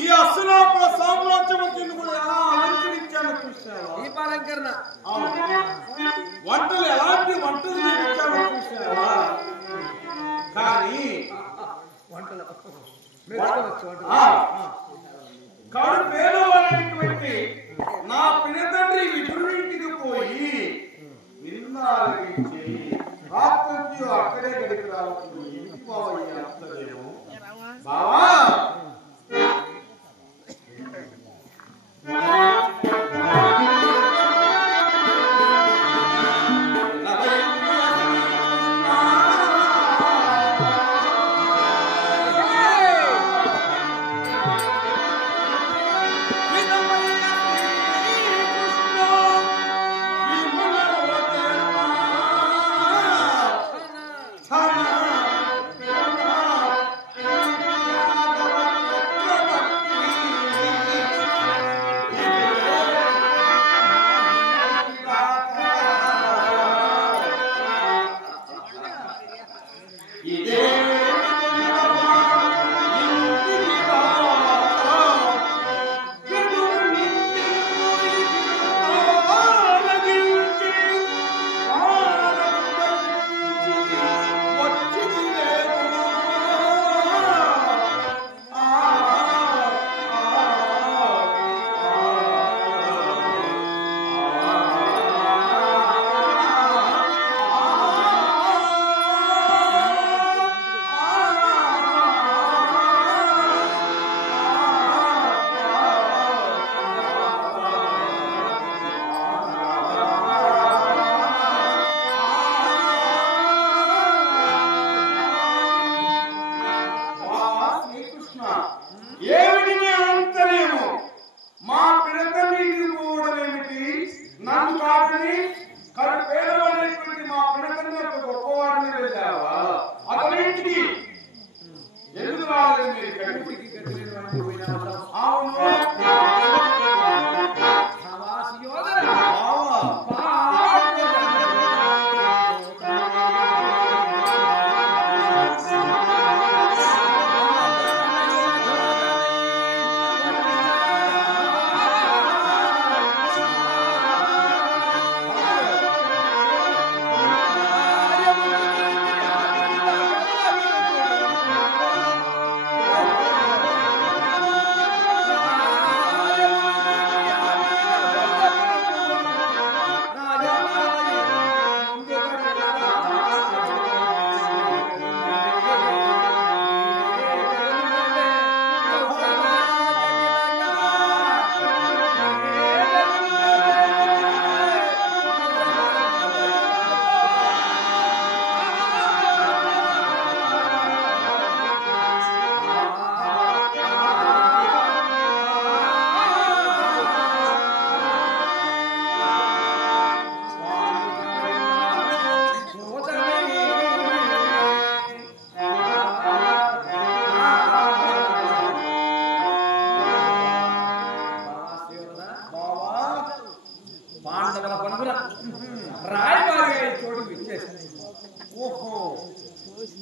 ఈ అస్సునాపుల సామ్రాజ్యవతిని కూడా ఎలా అలంకరించాను చూసావా? దీపాలంకరణ. వంటలు ఎలాంటి వంటలు చేయించాలో చూసావా? కానీ వంటలు కాడు పేదవాడైనటువంటి నా పినతండ్రి విదురుడింటికి పోయి విన్నారించి రాత్రి అక్కడే గడిపి రావచ్చు. ఇంటి పోవయ్యా అంతలేము బావా.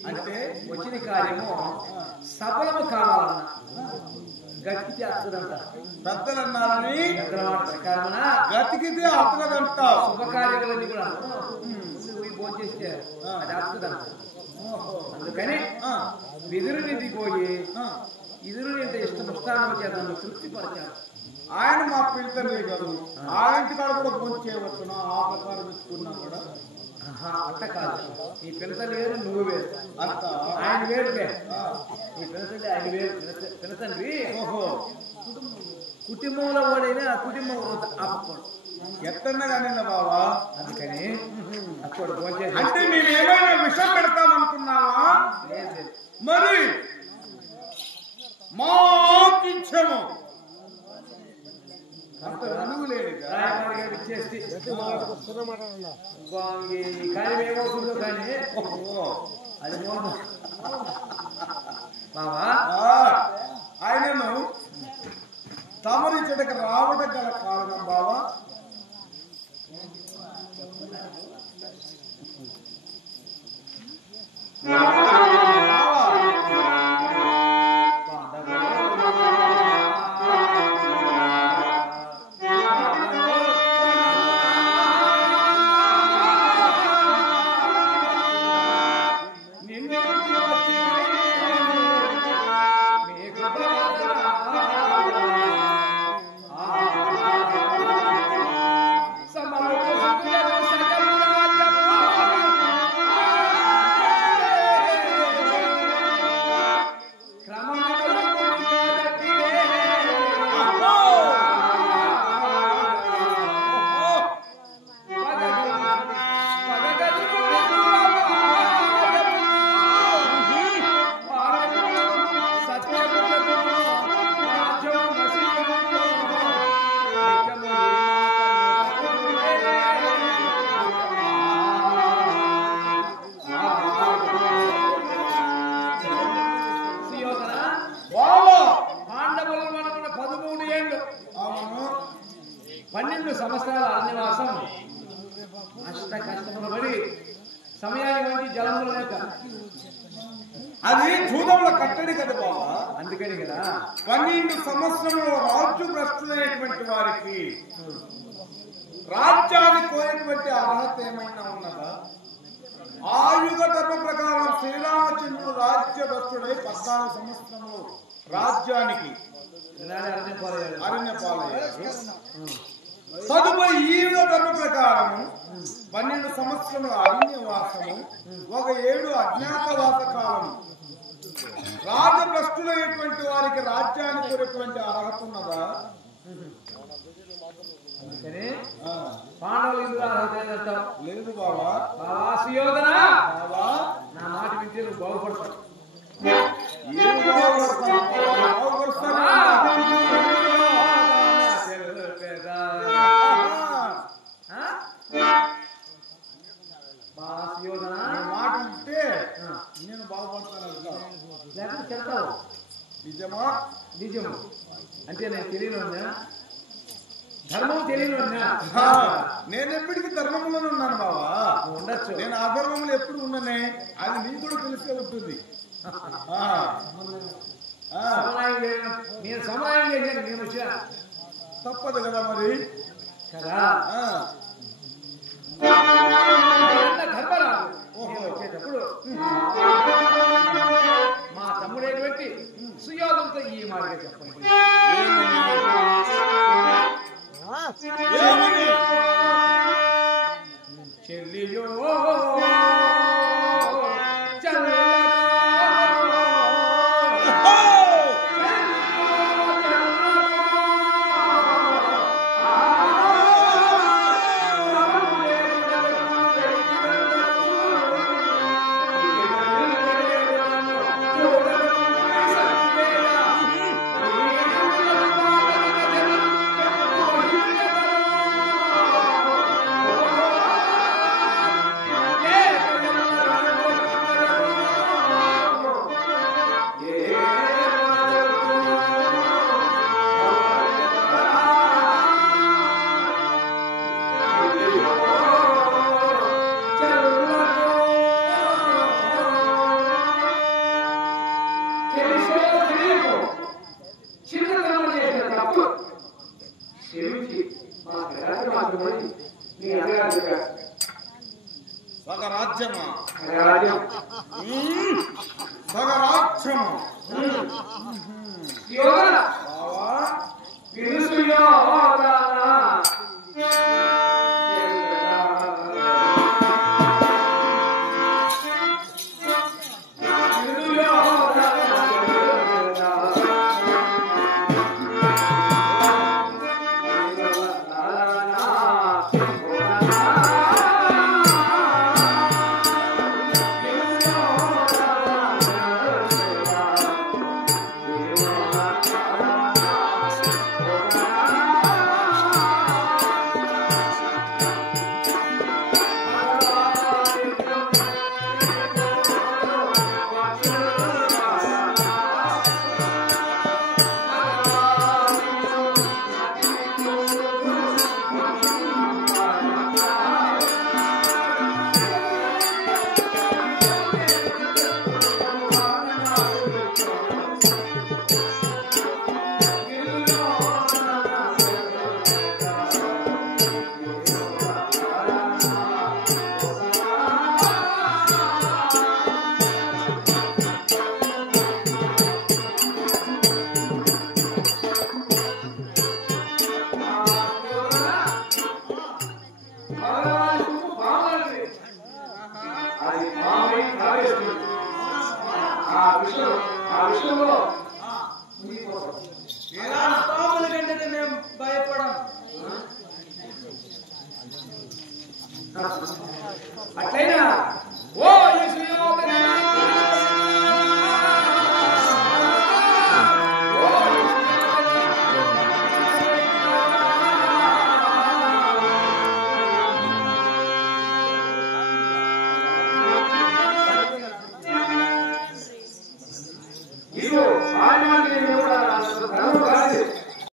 అంటే వచ్చిన కార్యము సఫలము కావాలన్నా గట్టికి అత్తదంట. పెద్దలు అన్నారని ప్రకారమున గతికితే అత్తదంట. శుభకార్యాలన్నీ కూడా భోజనం చేస్తే అది అత్తదంట. అందుకని విదురునిధి పోయి ఇదురుని ఎంత ఇష్టం ఉత్సాహం చేద్దాం తృప్తి పరచాలి. ఆయన మా పిల్లలు కాదు, ఆ ఇంటి కాడ కూడా భోజనం చేయవచ్చు. ఆ ప్రకారం ఇచ్చుకున్నా కూడా అట్ట కాదు. నీ పిల్లలు వేరు, నువ్వు వేరు. అంత ఆయన వేరులే. నీ పిల్లలు ఆయన వేరు. పిల్లతండ్రి కుటుంబంలో వాడైనా ఆ కుటుంబం ఆపకూడదు. ఎత్తన్నా కానీ బాబా. అందుకని అక్కడ భోజనం అంటే మేము ఏమైనా విషయం పెడతాం అనుకున్నావా? మరి మాకిచ్చము అంత అనువు లేదు. ఇచ్చేసి కార్యం ఏమవుతుందో కానీ అది బాబా ఆయనను తమరి చెడకు రావడం గల కారణం బాబా బాబా 12 సంవత్సరాల అరణ్యవాసం అష్ట కష్టములు పడి సమయానికి మంచి జలములు లేక అది జూదముల కట్టడి కదా బాబా. అందుకని కదా 12 సంవత్సరంలో రాజ్య భ్రష్టులైనటువంటి వారికి రాజ్యాన్ని కోరేటువంటి అర్హత ఏమైనా ఉన్నదా? ఆయుగ ధర్మ ప్రకారం శ్రీరామచంద్రుడు రాజ్య భ్రష్టుడై 14 సంవత్సరంలో రాజ్యానికి అరణ్య పాలయ్యారు. తదుపరి ఈ ధర్మ ప్రకారం 12 సంవత్సరముల అరణ్యవాసము, 1 ఏడు అజ్ఞాతవాస కాలం. రాజభ్రష్టులైనటువంటి వారికి రాజ్యాన్ని కోరేటువంటి అర్హత ఉన్నదా? అందుకని పాండవులు ఇందులో అర్హత లేదు బాబా. బాబా సుయోధన, బాబా నా మాట వింటే నువ్వు బాగుపడతావు. మాట ఉంటే నేను బాగుపడతాను. లేకపోతే చెప్తావు. నిజమా? నిజము అంటే నేను తెలియను ధర్మం తెలియను. నేను ఎప్పటికీ ధర్మంలోనే ఉన్నాను బాబా. ఉండొచ్చు, నేను అధర్మంలో ఎప్పుడు ఉన్నానే. అది నీకు కూడా తెలిసే ఉంటుంది. నేను సమన్వయం చేశాను, నేను వచ్చా తప్పదు కదా మరి కదా. వచ్చేటప్పుడు మా తమ్ముడైనటువంటి సుయోధంతో ఈ మాట చెప్పండి. చెల్లియో Yoga. Yoga.